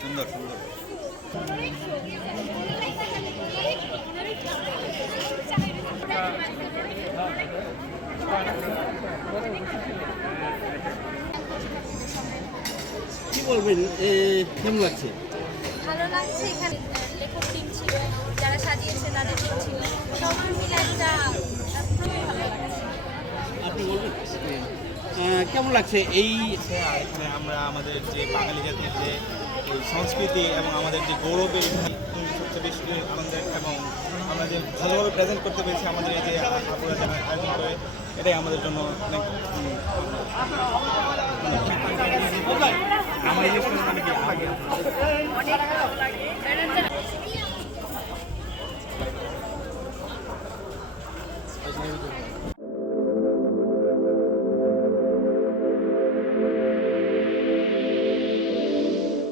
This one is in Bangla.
সুন্দর সুন্দর। কি বলবেন, কেমন লাগছে? ভালো লাগছে। এখানে লেখক টিম ছিল, যারা সাজিয়েছে তাদের টিম ছিল, সবাই মিলে একটা খুবই ভালো লাগছে। আপনি বলবেন কেমন লাগছে এই এখানে আমরা আমাদের যে বাঙালি জাতির যে সংস্কৃতি এবং আমাদের যে গৌরবের সবচেয়ে বেশি আনন্দের, এবং আমরা যে ভালোভাবে প্রেজেন্ট করতে পেরেছি আমাদের এই যে আপুরা যারা আয়োজন করে, এটাই আমাদের জন্য অনেক আমার এই যে মানে কি আগে অনেক ভালো লাগে।